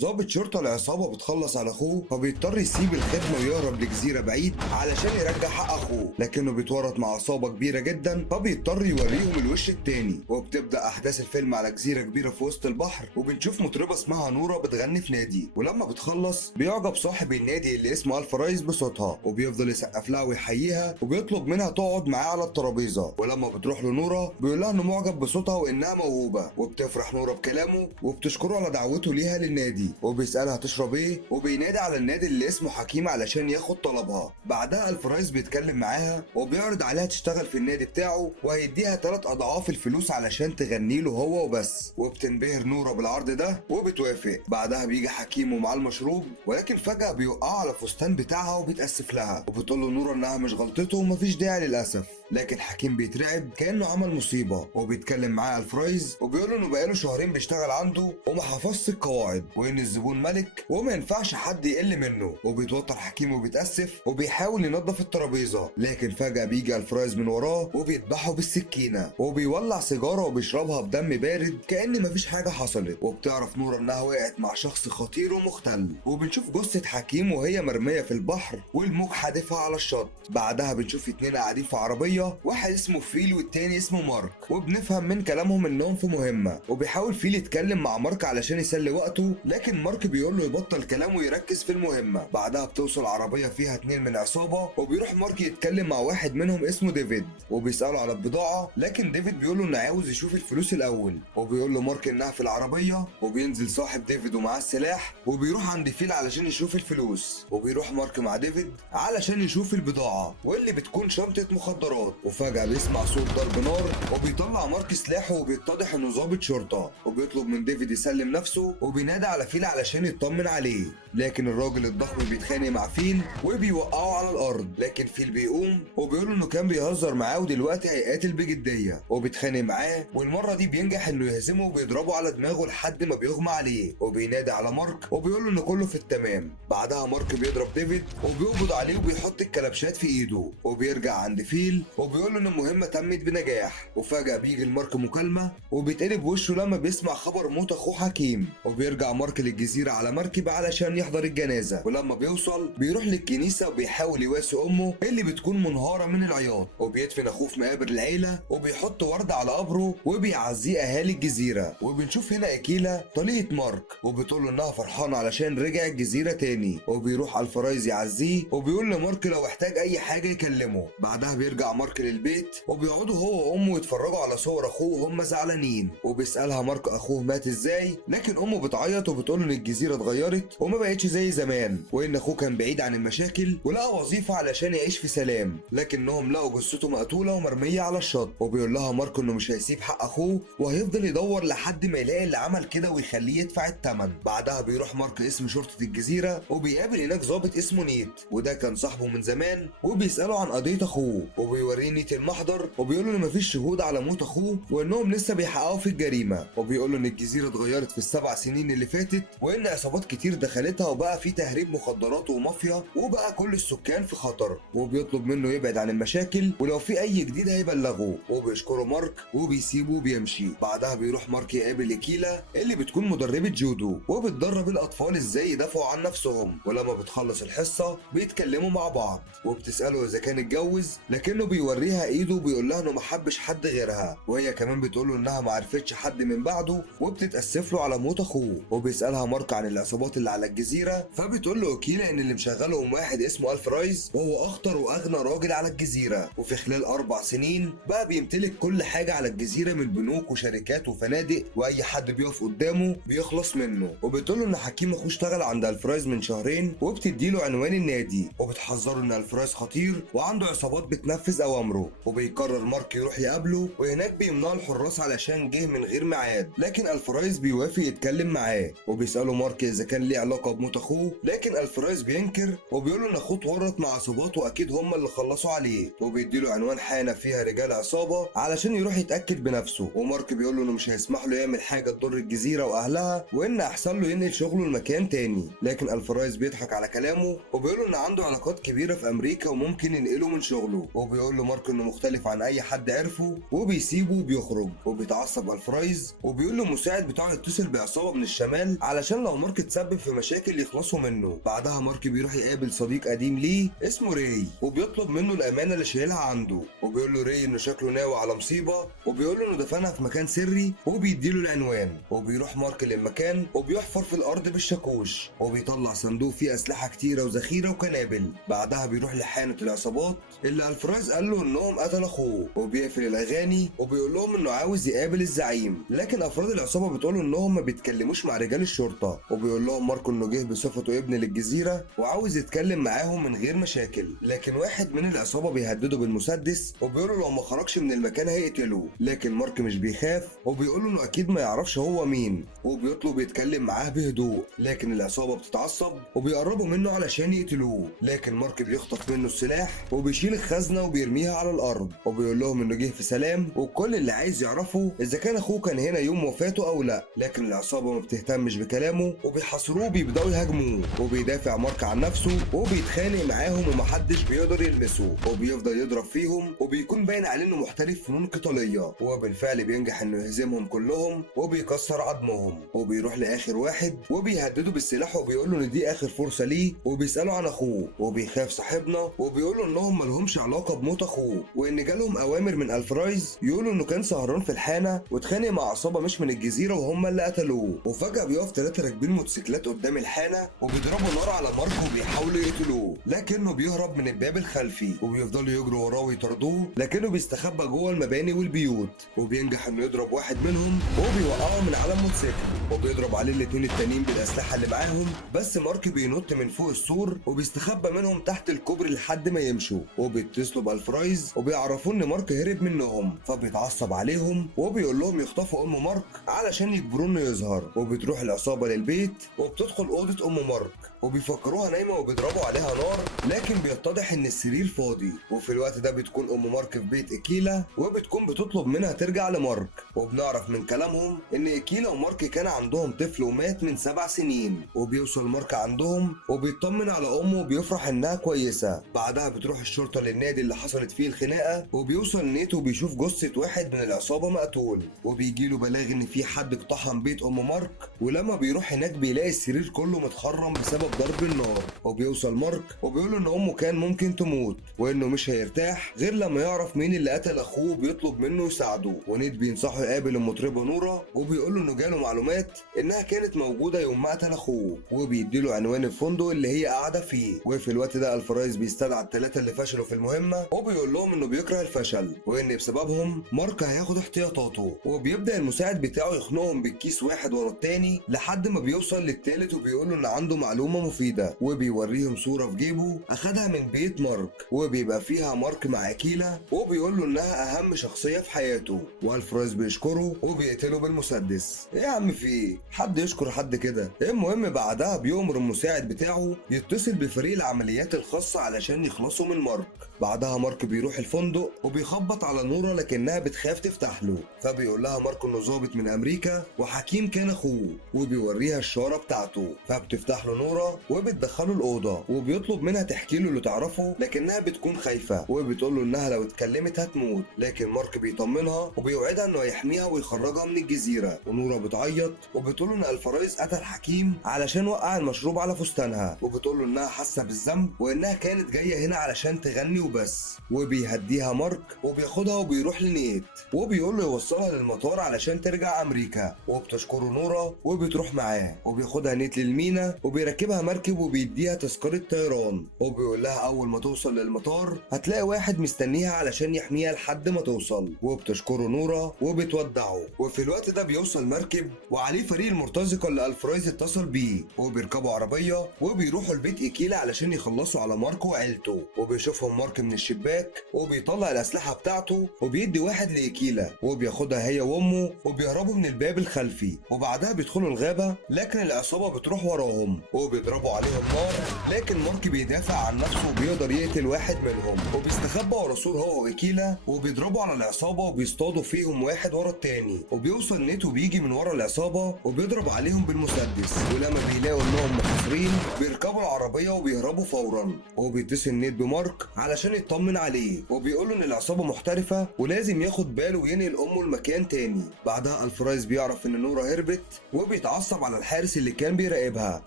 ضابط شرطة العصابة بتخلص على اخوه، فبيضطر يسيب الخدمة ويهرب لجزيرة بعيد علشان يرجع حق اخوه، لكنه بيتورط مع عصابة كبيرة جدا فبيضطر يوريهم الوش التاني. وبتبدأ احداث الفيلم على جزيرة كبيرة في وسط البحر، وبنشوف مطربة اسمها نورة بتغني في نادي، ولما بتخلص بيعجب صاحب النادي اللي اسمه الفا رايز بصوتها، وبيفضل يسقف لها ويحييها وبيطلب منها تقعد معاه على الترابيزة. ولما بتروح لنورة بيقول لها انه معجب بصوتها وانها موهوبة، وبتفرح نورة بكلامه وبتشكره على دعوته ليها للنادي، وبيسألها تشرب ايه، وبينادي على النادي اللي اسمه حكيم علشان ياخد طلبها. بعدها الفا رايز بيتكلم معاها وبيعرض عليها تشتغل في النادي بتاعه وهيديها 3 اضعاف الفلوس علشان تغني له هو وبس. وبتنبهر نورة بالعرض ده وبتوافق. بعدها بيجي حكيم ومعاه المشروب، ولكن فجأة بيوقعه على الفستان بتاعها وبتأسف لها، وبتقول له نورة انها مش غلطته ومفيش داعي للأسف. لكن حكيم بيترعب كأنه عمل مصيبة، وبيتكلم معاه الفرايز وبيقول له انه بقاله شهرين بيشتغل عنده وما حفظش القواعد، وان الزبون ملك وما ينفعش حد يقل منه. وبيتوتر حكيم وبيتأسف وبيحاول ينظف الترابيزة، لكن فجأة بيجي الفرايز من وراه وبيذبحه بالسكينة، وبيولع سيجارة وبيشربها بدم بارد كأن مفيش حاجة حصلت. وبتعرف نورة انها وقعت مع شخص خطير ومختل، وبنشوف جثة حكيم وهي مرمية في البحر والموج حادفها على الشط. بعدها بنشوف 2 قاعدين في عربية، واحد اسمه فيل والتاني اسمه مارك، وبنفهم من كلامهم انهم في مهمة. وبيحاول فيل يتكلم مع مارك علشان يسلي وقته، لكن مارك بيقول له يبطل كلام ويركز في المهمة. بعدها بتوصل عربية فيها 2 من عصابة، وبيروح مارك يتكلم مع واحد منهم اسمه ديفيد وبيسأله على البضاعة، لكن ديفيد بيقول له انه عاوز يشوف الفلوس الاول. وبيقول له مارك انها في العربية، وبينزل صاحب ديفيد ومعاه السلاح وبيروح عند فيل علشان يشوف الفلوس. وبيروح مارك مع ديفيد علشان يشوف البضاعة واللي بتكون شنطة مخدرات. وفجأة بيسمع صوت ضرب نار، وبيطلع مارك سلاحه وبيتضح انه ضابط شرطة، وبيطلب من ديفيد يسلم نفسه، وبينادي على فيل علشان يطمن عليه. لكن الراجل الضخم بيتخانق مع فيل وبيوقعه على الارض، لكن فيل بيقوم وبيقول له انه كان بيهزر معاه ودلوقتي هيقاتل بجدية، وبيتخانق معاه والمرة دي بينجح انه يهزمه وبيضربه على دماغه لحد ما بيغمى عليه. وبينادي على مارك وبيقول له ان كله في التمام. بعدها مارك بيضرب ديفيد وبيقبض عليه وبيحط الكلبشات في ايده، وبيرجع عند فيل وبيقول له ان المهمة تمت بنجاح. وفجأة بيجي لمارك مكالمة وبيتقلب وشه لما بيسمع خبر موت اخوه حكيم. وبيرجع مارك للجزيرة على مركب علشان يحضر الجنازة، ولما بيوصل بيروح للكنيسة وبيحاول يواسي امه اللي بتكون منهارة من العياط، وبيدفن اخوه في مقابر العيلة وبيحط وردة على قبره وبيعزيه اهالي الجزيرة. وبنشوف هنا اكيلا طليقة مارك وبتقول له انها فرحانة علشان رجع الجزيرة تاني، وبيروح الفرايز يعزيه وبيقول لمارك لو احتاج اي حاجة يكلمه. بعدها بيرجع مارك للبيت وبيقعدوا هو وامه يتفرجوا على صور اخوه وهم زعلانين، وبيسألها مارك اخوه مات ازاي، لكن امه بتعيط وبتقول ان الجزيرة اتغيرت وما بقتش زي زمان، وان اخوه كان بعيد عن المشاكل ولقى وظيفة علشان يعيش في سلام، لكنهم لقوا جثته مقتولة ومرمية على الشط. وبيقول لها مارك انه مش هيسيب حق اخوه وهيفضل يدور لحد ما يلاقي اللي عمل كده ويخليه يدفع الثمن. بعدها بيروح مارك اسم شرطة الجزيرة وبيقابل هناك ضابط اسمه نيت، وده كان صاحبه من زمان، وبيسأله عن قضية اخوه، وبيوريه نيت المحضر وبيقول له ان مفيش شهود على موت اخوه وانهم لسه بيحققوا في الجريمة. وبيقول له ان الجزيرة اتغيرت في ال7 سنين اللي فاتت، وان عصابات كتير دخلتها وبقى في تهريب مخدرات ومافيا، وبقى كل السكان في خطر. وبيطلب منه يبعد عن المشاكل ولو في اي جديد هيبلغوه، وبيشكره مارك وبيسيبه وبيمشي. بعدها بيروح مارك يقابل اكيلا اللي بتكون مدربة جودو وبتدرب الاطفال ازاي يدافعوا عن نفسهم، ولما بتخلص الحصة بيتكلموا مع بعض وبتسأله اذا كان اتجوز، لكنه بيوريها ايده وبيقول لها انه محبش حد غيرها، وهي كمان بتقول له انها ما عرفتش حد من بعده وبتتأسف له على موت اخوه. وبيسألها مارك عن العصابات اللي على الجزيرة، فبتقول له اكيلا ان اللي مشغلهم واحد اسمه الفرايز وهو اخطر واغنى راجل على الجزيرة، وفي خلال 4 سنين بقى بيمتلك كل حاجة على الجزيرة من بنوك وشركات وفنادق، واي حد بيقف قدامه بيخلص منه. وبتقول له ان حكيم اخوه اشتغل عند الفرايز من شهرين، وبتديله عنوان النادي وبتحذره ان الفرايز خطير وعنده عصابات بتنفذ اوامره. وبيقرر مارك يروح يقابله، وهناك بيمنعوا الحراس علشان جه من غير ميعاد، لكن الفرايز بيوافق يتكلم معاه. وبيسأله مارك اذا كان ليه علاقة بموت اخوه، لكن الفرايز بينكر وبيقول له ان اخوه اتورط مع عصابات واكيد هم اللي خلصوا عليه، وبيديله عنوان حانة فيها رجال عصابة علشان يروح يتأكد بنفسه. ومارك بيقول له انه مش هيسمح له يعمل حاجة تضر الجزيرة واهلها، وان احسن له ينقل شغله لمكان تاني، لكن الفرايز بيضحك على كلامه وبيقول له ان عنده علاقات كبيرة في امريكا وممكن ينقله من شغله. وبيقول له له مارك انه مختلف عن اي حد عرفه وبيسيبه وبيخرج. وبيتعصب الفرايز وبيقول له المساعد بتاعه يتصل بعصابه من الشمال علشان لو مارك اتسبب في مشاكل يخلصوا منه. بعدها مارك بيروح يقابل صديق قديم ليه اسمه راي وبيطلب منه الامانه اللي شايلها عنده. وبيقول له راي انه شكله ناوي على مصيبه وبيقول له انه دفنها في مكان سري وبيديله العنوان. وبيروح مارك للمكان وبيحفر في الارض بالشاكوش وبيطلع صندوق فيه اسلحه كتيره وذخيره وقنابل. بعدها بيروح لحانه العصابات اللي الفرايز قال له انهم قتل اخوه وبيقفل الاغاني وبيقول لهم انه عاوز يقابل الزعيم. لكن افراد العصابه بتقول انهم ما بيتكلموش مع رجال الشرطه. وبيقول لهم ماركو انه جه بصفته ابن للجزيره وعاوز يتكلم معاهم من غير مشاكل. لكن واحد من العصابه بيهدده بالمسدس وبيقول له لو ما خرجش من المكان هيقتلوه. لكن مارك مش بيخاف وبيقول له انه اكيد ما يعرفش هو مين وبيطلب يتكلم معاه بهدوء. لكن العصابه بتتعصب وبيقربوا منه علشان يقتلوه. لكن مارك بيخطف منه السلاح وبيشيل الخزنه وبيرميها على الارض وبيقول لهم انه جه في سلام وكل اللي عايز يعرفه اذا كان اخوه كان هنا يوم وفاته او لا. لكن العصابه ما بتهتمش بكلامه وبيحاصروه وبيبداوا يهاجموه. وبيدافع مارك عن نفسه وبيتخانق معاهم ومحدش بيقدر يلمسه وبيفضل يضرب فيهم وبيكون باين عليه انه محترف فنون قتاليه. وبالفعل بينجح انه يهزمهم كلهم وبيكسر عظمهم. وبيروح لاخر واحد وبيهدده بالسلاح وبيقول له ان دي اخر فرصه ليه وبيساله عن اخوه. وبيخاف صاحبنا وبيقول له انهم مالهمش علاقه بموت اخوه وان جالهم اوامر من الفرايز يقولوا انه كان سهران في الحانه واتخانق مع عصابه مش من الجزيره وهم اللي قتلوه. وفجاه بيقف 3 راكبين موتوسيكلات قدام الحانه وبيضربوا نار على ماركو وبيحاولوا يقتلوه لكنه بيهرب من الباب الخلفي وبيفضلوا يجروا وراه ويطاردوه لكنه بيستخبى جوه المباني والبيوت. وبينجح انه يضرب واحد منهم وبيوقعه من على الموتوسيكل وبيضرب عليه الاتنين التانيين بالاسلحه اللي معاهم. بس مارك بينط من فوق السور وبيستخبى منهم تحت الكوبري لحد ما يمشوا. وبيتصلوا بالفرايز وبيعرفوا ان مارك هرب منهم فبيتعصب عليهم وبيقول لهم يخطفوا ام مارك علشان يجبروه انه يظهر. وبتروح العصابه للبيت وبتدخل اوضه ام مارك وبيفكروها نايمه وبيضربوا عليها نار لكن بيتضح ان السرير فاضي. وفي الوقت ده بتكون ام مارك في بيت اكيلا وبتكون بتطلب منها ترجع لمارك. وبنعرف من كلامهم ان اكيلا ومارك كان عندهم طفل ومات من 7 سنين. وبيوصل مارك عندهم وبيطمن على امه وبيفرح انها كويسه. بعدها بتروح الشرطه للنادي اللي حصلت فيه الخناقه وبيوصل نيتو وبيشوف جثه واحد من العصابه مقتول. وبيجيله بلاغ ان في حد اقتحم بيت ام مارك ولما بيروح هناك بيلاقي السرير كله متخرم بسبب ضرب النار. وبيوصل مارك وبيقول ان امه كان ممكن تموت وانه مش هيرتاح غير لما يعرف مين اللي قتل اخوه وبيطلب منه يساعده. ونيت بينصحه يقابل المطربه نورا وبيقول له انه جاله معلومات انها كانت موجوده يوم ما قتل اخوه وبيديله عنوان الفندق اللي هي قاعده فيه. وفي الوقت ده الفرايز بيستدعى ال3 اللي فشلوا في المهمه وبيقول لهم انه بيكره الفشل وان بسببهم مارك هياخد احتياطاته. وبيبدا المساعد بتاعه يخنقهم بالكيس واحد ورا التاني لحد ما بيوصل للتالت وبيقول له ان عنده معلومه مفيده وبيوريهم صوره في جيبه اخدها من بيت مارك وبيبقى فيها مارك مع اكيلا وبيقول له انها اهم شخصيه في حياته. والفرايز بيشكره وبيقتله بالمسدس. ايه يا عم في ايه؟ حد يشكر حد كده؟ المهم بعدها بيؤمر المساعد بتاعه يتصل بفريق العمليات الخاصه علشان يخلصوا من مارك. بعدها مارك بيروح الفندق وبيخبط على نورا لكنها بتخاف تفتح له فبيقول لها مارك انه ظابط من امريكا وحكيم كان اخوه وبيوريها الشاره بتاعته فبتفتح له نورا وبتدخله الاوضه وبيطلب منها تحكي له اللي تعرفه لكنها بتكون خايفه وبتقول له انها لو اتكلمت هتموت. لكن مارك بيطمنها وبيوعدها انه يحميها ويخرجها من الجزيره. ونورا بتعيط وبتقول له ان الفرايز قتل حكيم علشان وقع المشروب على فستانها وبتقول له انها حاسه بالذنب وانها كانت جايه هنا علشان تغني وبس. وبيهديها مارك وبياخدها وبيروح لنيت وبيقول له يوصلها للمطار علشان ترجع امريكا. وبتشكره نورا وبتروح معاه وبياخدها نيت للمينا وبيركبها مركب وبيديها تذكره طيران وبيقول لها اول ما توصل للمطار هتلاقي واحد مستنيها علشان يحميها لحد ما توصل. وبتشكره نورا وبتودعه. وفي الوقت ده بيوصل مركب وعليه فريق المرتزقه اللي الفرايز اتصل بيه وبيركبوا عربيه وبيروحوا البيت اكيلا علشان يخلصوا على مارك وعيلته. وبيشوفهم مارك من الشباك وبيطلع الاسلحه بتاعته وبيدي واحد لاكيلا وبياخدها هي وامه وبيهربوا من الباب الخلفي. وبعدها بيدخلوا الغابه لكن العصابه بتروح وراهم وبيضربوا عليهم نار لكن مارك بيدافع عن نفسه وبيقدر يقتل واحد منهم وبيستخبى ورا سور هو واكيلا وبيضربوا على العصابه وبيصطادوا فيهم واحد ورا التاني. وبيوصل نيت وبيجي من ورا العصابه وبيضرب عليهم بالمسدس ولما بيلاقوا انهم محاصرين بيركبوا العربيه وبيهربوا فورا. وبيتصل نيت بمارك علشان يطمن عليه عليه وبيقوله ان العصابه محترفه ولازم ياخد باله وينقل امه لمكان تاني. بعدها الفرايز بيعرف ان نورا هربت وبيتعصب على الحارس اللي كان بيراقبها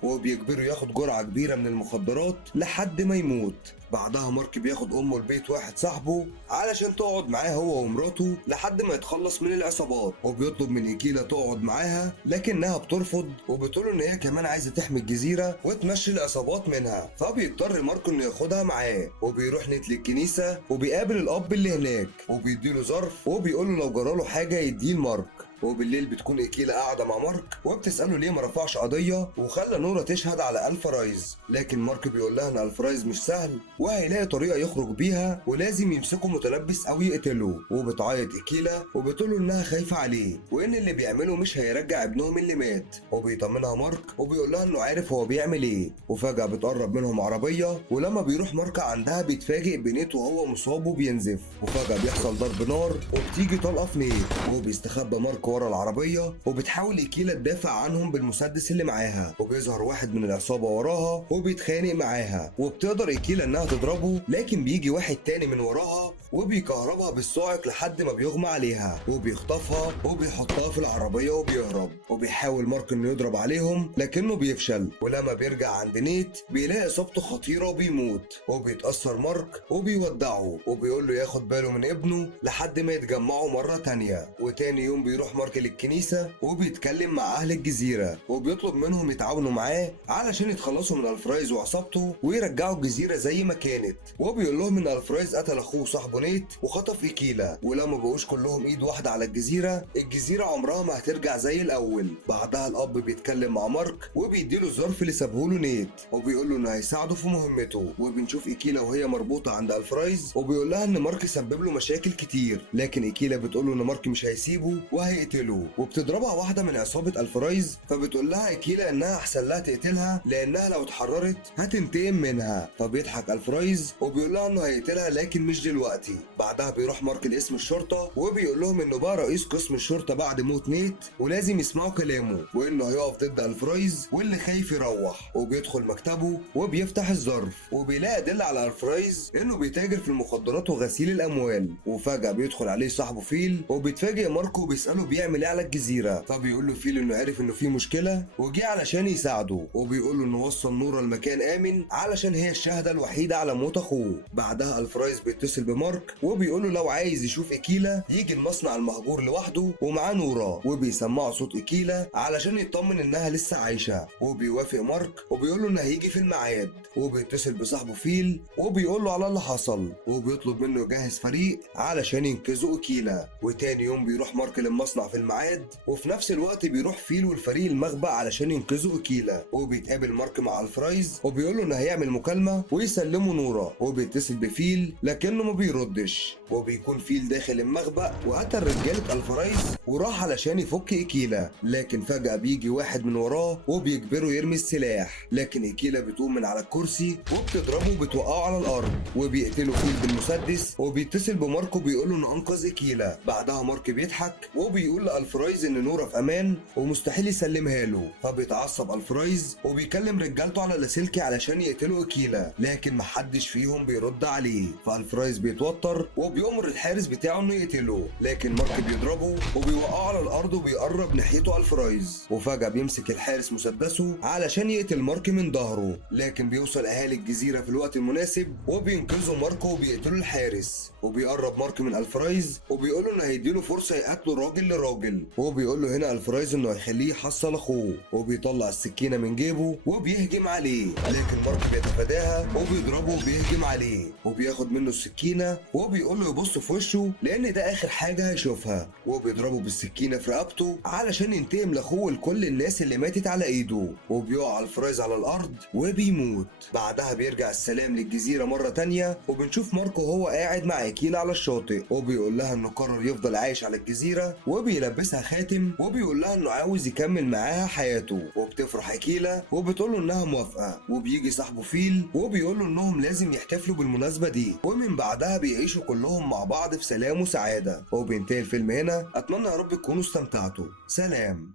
وبيجبره ياخد جرعه كبيره من المخدرات لحد ما يموت. بعدها مارك بياخد امه لبيت واحد صاحبه علشان تقعد معاه هو ومراته لحد ما يتخلص من العصابات، وبيطلب من ايكيلا تقعد معاها لكنها بترفض وبتقول ان هي كمان عايزه تحمي الجزيره وتمشي العصابات منها. فبيضطر ماركو انه ياخدها معاه وبيروح نيت للكنيسه وبيقابل الاب اللي هناك وبيديله ظرف وبيقول له لو جراله حاجه يديه لمارك. وبالليل بتكون ايكيلا قاعده مع مارك وبتساله ليه ما رفعش قضيه وخلى نورا تشهد على الفرايز، لكن مارك بيقول لها ان الفرايز مش سهل وهيلاقي طريقه يخرج بيها ولازم يمسكه متلبس او يقتله. وبتعيط ايكيلا وبتقول له انها خايفه عليه وان اللي بيعمله مش هيرجع ابنهم اللي مات، وبيطمنها مارك وبيقول لها انه عارف هو بيعمل ايه. وفجاه بتقرب منهم عربيه ولما بيروح مارك عندها بيتفاجئ بنيت وهو مصاب وبينزف، وفجاه بيحصل ضرب نار وبتيجي طلقه في نيت وبيستخبى مارك ورا العربيه وبتحاول ايكيلا تدافع عنهم بالمسدس اللي معاها، وبيظهر واحد من العصابه وراها وبيتخانق معاها وبتقدر ايكيلا انها تضربه، لكن بيجي واحد تاني من وراها وبيكهربها بالصاعق لحد ما بيغمى عليها وبيخطفها وبيحطها في العربيه وبيهرب. وبيحاول مارك انه يضرب عليهم لكنه بيفشل، ولما بيرجع عند نيت بيلاقي اصابته خطيره وبيموت وبيتاثر مارك وبيودعه وبيقول له ياخد باله من ابنه لحد ما يتجمعوا مره تانيه. وتاني يوم بيروح مارك للكنيسه وبيتكلم مع اهل الجزيره وبيطلب منهم يتعاونوا معاه علشان يتخلصوا من الفرايز وعصابته ويرجعوا الجزيره زي ما كانت. وبيقول لهم ان الفرايز قتل اخوه صاحبه نيت وخطف ايكيلا، ولما بقوش كلهم ايد واحده على الجزيره عمرها ما هترجع زي الاول. بعدها الاب بيتكلم مع مارك وبيديله الظرف اللي سابهوله نيت وبيقول له انه هيساعده في مهمته. وبنشوف ايكيلا وهي مربوطه عند الفرايز وبيقول لها ان مارك سبب له مشاكل كتير، لكن ايكيلا بتقول له ان مارك مش هيسيبه وهيقتله. وبتضربها واحده من عصابه الفرايز فبتقول لها ايكيلا انها احسن لها تقتلها لانها لو اتحررت هتنتقم منها. فبيضحك الفرايز وبيقول لها انه هيقتلها لكن مش دلوقتي. بعدها بيروح مارك لاسم الشرطه وبيقول لهم انه بقى رئيس قسم الشرطه بعد موت نيت ولازم يسمعوا كلامه وانه هيقف ضد الفرايز واللي خايف يروح. وبيدخل مكتبه وبيفتح الظرف وبيلاقي ادله على الفرايز انه بيتاجر في المخدرات وغسيل الاموال. وفجاه بيدخل عليه صاحبه فيل وبيتفاجئ ماركو وبيساله بيعمل ايه على الجزيره، فبيقول له فيل انه عرف انه في مشكله وجه علشان يساعده وبيقول له انه وصل نورا المكان امن علشان هي الشاهده الوحيده على موت اخوه. بعدها الفرايز بيتصل بمارك وبيقول له لو عايز يشوف ايكيلا يجي المصنع المهجور لوحده ومعاه نورا، وبيسمعوا صوت ايكيلا علشان يطمن انها لسه عايشه. وبيوافق مارك وبيقول له انه هيجي في الميعاد وبيتصل بصاحبه فيل وبيقول له على اللي حصل وبيطلب منه يجهز فريق علشان ينقذوا ايكيلا. وتاني يوم بيروح مارك للمصنع في الميعاد وفي نفس الوقت بيروح فيل والفريق المخبأ علشان ينقذوا ايكيلا. وبيتقابل مارك مع الفرايز وبيقول له انه هيعمل مكالمه ويسلمه نورا وبيتصل بفيل لكنه ما بيردش. وبيكون فيل داخل المخبأ وقتل رجاله الفرايز وراح علشان يفك ايكيلا، لكن فجأة بيجي واحد من وراه وبيجبره يرمي السلاح، لكن ايكيلا بتقوم من على الكرسي وبتضربه وبتوقعه على الارض وبيقتله فيل بالمسدس وبيتصل بماركو بيقول له انه انقذ ايكيلا. بعدها مارك بيضحك وبيقول لالفرايز ان نورا في امان ومستحيل يسلمها له، فبيتعصب الفرايز وبيكلم رجالته على لاسلكي علشان يقتلوا ايكيلا لكن محدش فيهم بيرد عليه. فالفرايز بيتوتر وبيأمر الحارس بتاعه انه يقتله، لكن مارك بيضربه وبيوقعه على الارض وبيقرب ناحيته الفرايز. وفجأة بيمسك الحارس مسدسه علشان يقتل مارك من ظهره، لكن بيوصل اهالي الجزيرة في الوقت المناسب وبينقذوا ماركو وبيقتلوا الحارس. وبيقرب مارك من الفرايز وبيقول له انه هيديله فرصة يقتله راجل لراجل، وبيقول له هنا الفرايز انه هيخليه يحصل اخوه وبيطلع السكينة من جيبه وبيهجم عليه، لكن مارك بيتفاداها وبيضربه وبيهجم عليه وبياخد منه السكينة وبيقول له يبص في وشه لان ده اخر حاجة هيشوفها، وبيضربه بالسكينة في رقبته علشان ينتقم لاخوه ولكل الناس اللي ماتت على ايده. وبيقع الفرايز على الارض وبيموت. بعدها بيرجع السلام للجزيرة مرة تانية وبنشوف ماركو هو قاعد مع ايكيلا على الشاطئ وبيقول لها انه قرر يفضل عايش على الجزيرة وبيلبسها خاتم وبيقول لها انه عاوز يكمل معاها حياته. وبتفرح ايكيلا وبتقول له انها موافقة، وبيجي صاحبه فيل وبيقول له انهم لازم يحتفلوا بالمناسبة دي، ومن بعدها بيعيشوا كلهم مع بعض في سلام وسعادة. وبينتهي الفيلم هنا. اتمنى يا رب تكونوا استمتعتوا. سلام.